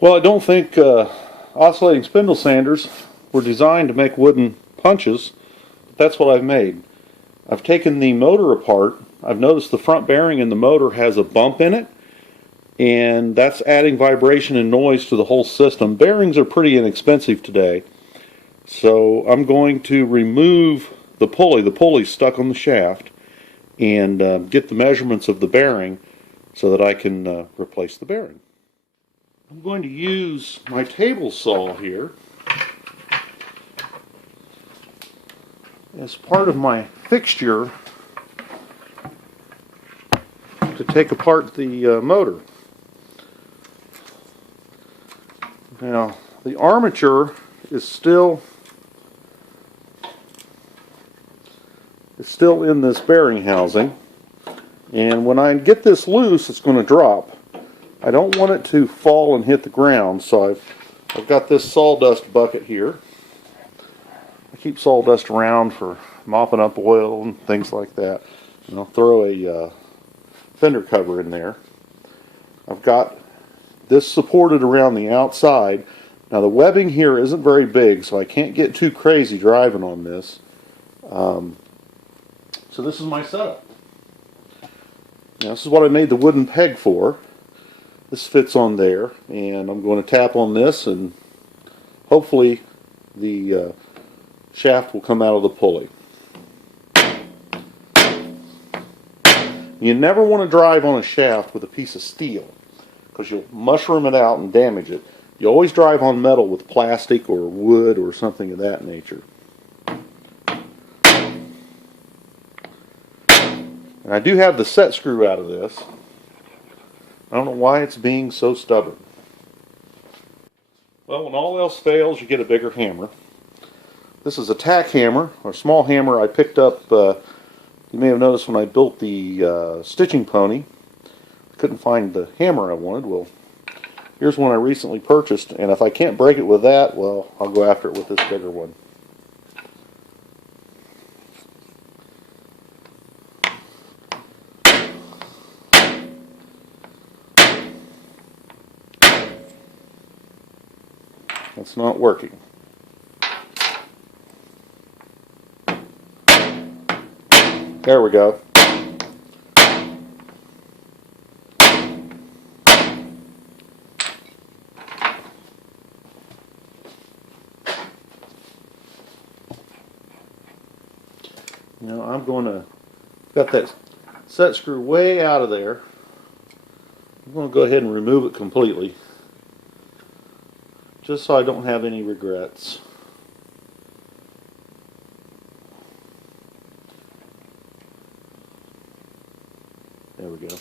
Well, I don't think oscillating spindle sanders were designed to make wooden punches, but that's what I've made. I've taken the motor apart. I've noticed the front bearing in the motor has a bump in it, and that's adding vibration and noise to the whole system. Bearings are pretty inexpensive today, so I'm going to remove the pulley. The pulley's stuck on the shaft, and get the measurements of the bearing so that I can replace the bearing. I'm going to use my table saw here as part of my fixture to take apart the motor. Now, the armature is still in this bearing housing, and when I get this loose, it's going to drop. I don't want it to fall and hit the ground, so I've got this sawdust bucket here. I keep sawdust around for mopping up oil and things like that. And I'll throw a fender cover in there. I've got this supported around the outside. Now the webbing here isn't very big, so I can't get too crazy driving on this. So this is my setup. Now this is what I made the wooden peg for. This fits on there, and I'm going to tap on this, and hopefully the shaft will come out of the pulley. You never want to drive on a shaft with a piece of steel, because you'll mushroom it out and damage it. You always drive on metal with plastic or wood or something of that nature. And I do have the set screw out of this. I don't know why it's being so stubborn. Well, when all else fails, you get a bigger hammer. This is a tack hammer, or small hammer I picked up, you may have noticed when I built the stitching pony. I couldn't find the hammer I wanted. Well, here's one I recently purchased, and if I can't break it with that, well, I'll go after it with this bigger one. It's not working. There we go. Now I'm going to, got that set screw way out of there. I'm going to go ahead and remove it completely, just so I don't have any regrets. There we go.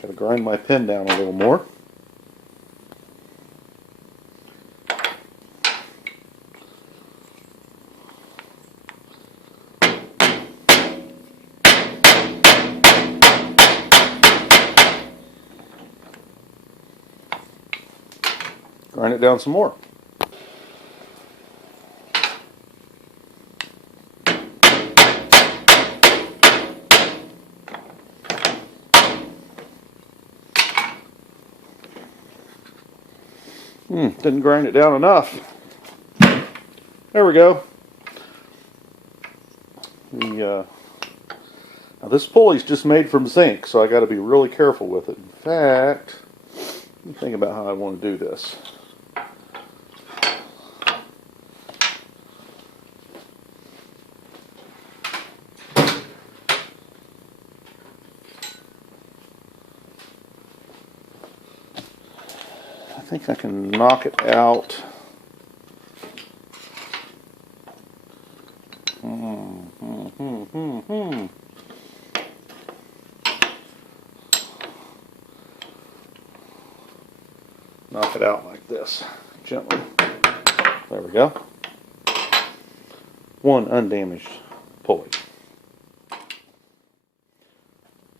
Gotta grind my pen down a little more. Grind it down some more. Didn't grind it down enough. There we go. Now this pulley's just made from zinc, so I got to be really careful with it. In fact, let me think about how I want to do this. I think I can knock it out. Knock it out like this, gently. There we go. One undamaged pulley.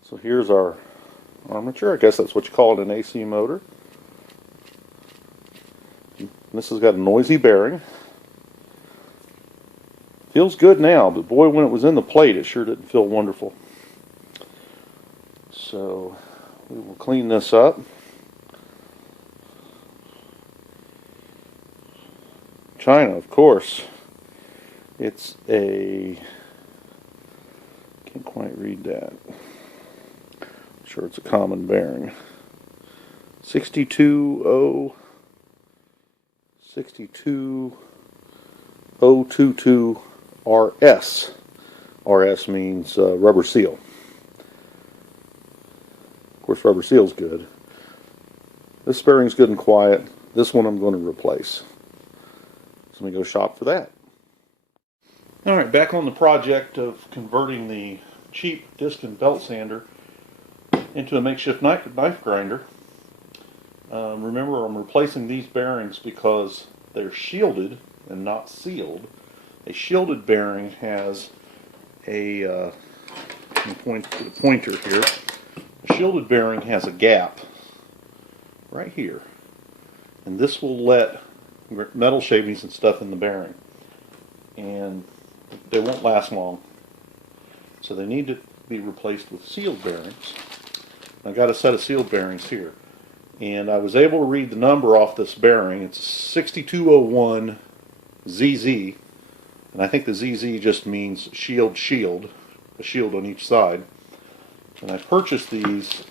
So here's our armature. I guess that's what you call it, an AC motor. This has got a noisy bearing. Feels good now, but boy, when it was in the plate, it sure didn't feel wonderful. So we will clean this up. China, of course. It's a, can't quite read that. I'm sure it's a common bearing. 62022 RS. RS means rubber seal. Of course, rubber seal's good. This bearing's good and quiet. This one I'm going to replace. So let me go shop for that. Alright, back on the project of converting the cheap disc and belt sander into a makeshift knife grinder. Remember, I'm replacing these bearings because they're shielded and not sealed. A shielded bearing has a, let me point to the pointer here. A shielded bearing has a gap right here. And this will let metal shavings and stuff in the bearing. And they won't last long. So they need to be replaced with sealed bearings. I've got a set of sealed bearings here. And I was able to read the number off this bearing. It's 6201 ZZ. And I think the ZZ just means shield, a shield on each side. And I purchased these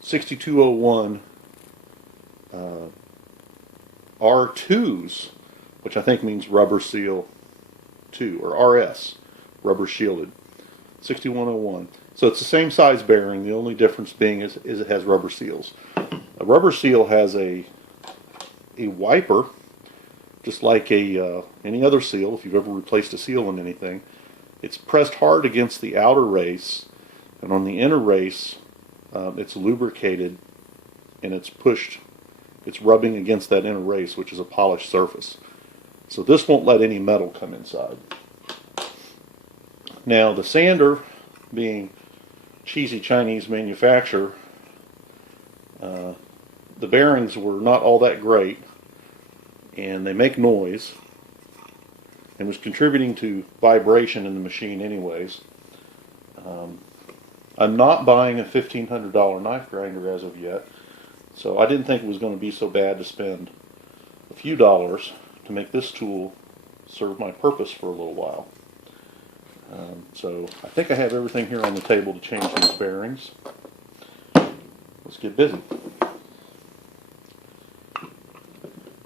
6201 R2s, which I think means rubber seal 2, or RS, rubber shielded. 6101. So it's the same size bearing. The only difference being is it has rubber seals. A rubber seal has a wiper, just like any other seal. If you've ever replaced a seal on anything, it's pressed hard against the outer race, and on the inner race, it's lubricated and it's pushed. It's rubbing against that inner race, which is a polished surface. So this won't let any metal come inside. Now the sander, being cheesy Chinese manufacturer, the bearings were not all that great, and they make noise, and was contributing to vibration in the machine anyways. I'm not buying a $1,500 knife grinder as of yet, so I didn't think it was going to be so bad to spend a few dollars to make this tool serve my purpose for a little while. So I think I have everything here on the table to change these bearings. Let's get busy.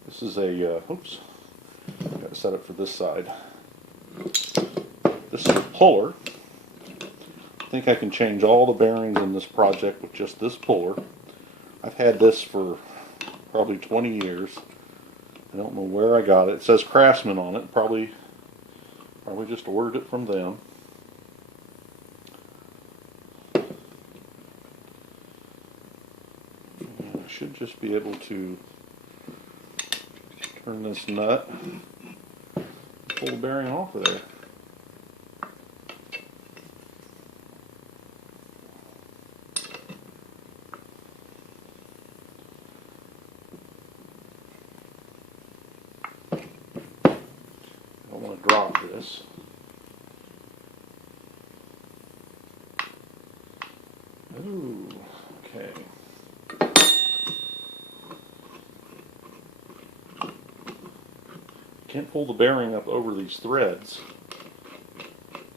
This is a, oops, I've got to set it for this side. This is a puller. I think I can change all the bearings in this project with just this puller. I've had this for probably 20 years. I don't know where I got it. It says Craftsman on it. Probably just ordered it from them. And I should just be able to turn this nut, pull the bearing off of there. I don't want to drop this. Ooh, okay. Can't pull the bearing up over these threads,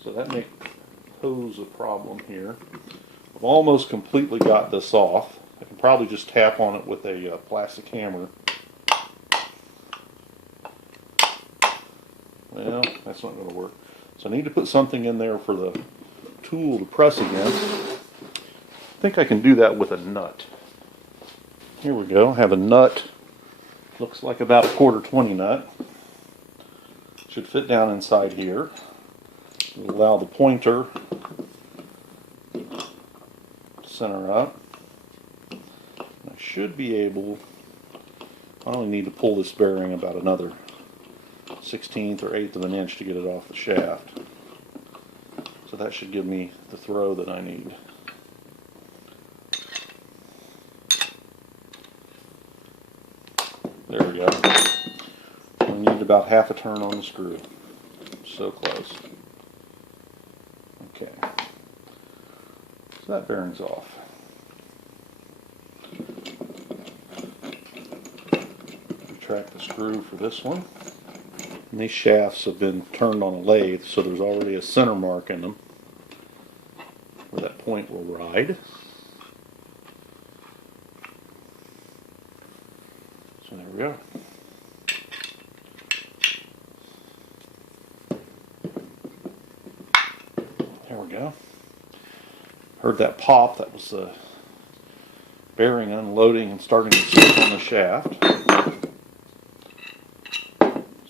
so that may pose a problem here. I've almost completely got this off. I can probably just tap on it with a plastic hammer. Well, that's not going to work. So I need to put something in there for the tool to press against. I think I can do that with a nut. Here we go. I have a nut. Looks like about a 1/4-20 nut. Should fit down inside here. It'll allow the pointer to center up. I should be able, I only need to pull this bearing about another 1/16 or 1/8 of an inch to get it off the shaft. So that should give me the throw that I need. There we go. We need about half a turn on the screw. So close. Okay. So that bearing's off. Retract the screw for this one. And these shafts have been turned on a lathe, so there's already a center mark in them where that point will ride. So there we go. There we go. Heard that pop? That was the bearing unloading and starting to slip on the shaft.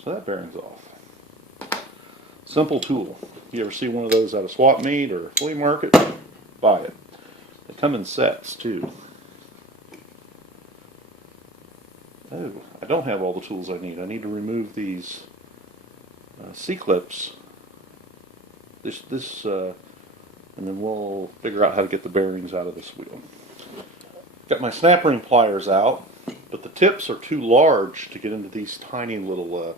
So that bearing's off. Simple tool. If you ever see one of those at a swap meet or a flea market, buy it. They come in sets too. Oh, I don't have all the tools I need. I need to remove these C-clips. And then we'll figure out how to get the bearings out of this wheel. Got my snap ring pliers out, but the tips are too large to get into these tiny little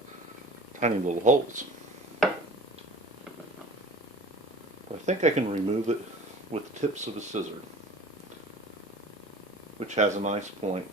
holes. But I think I can remove it with the tips of a scissor, which has a nice point.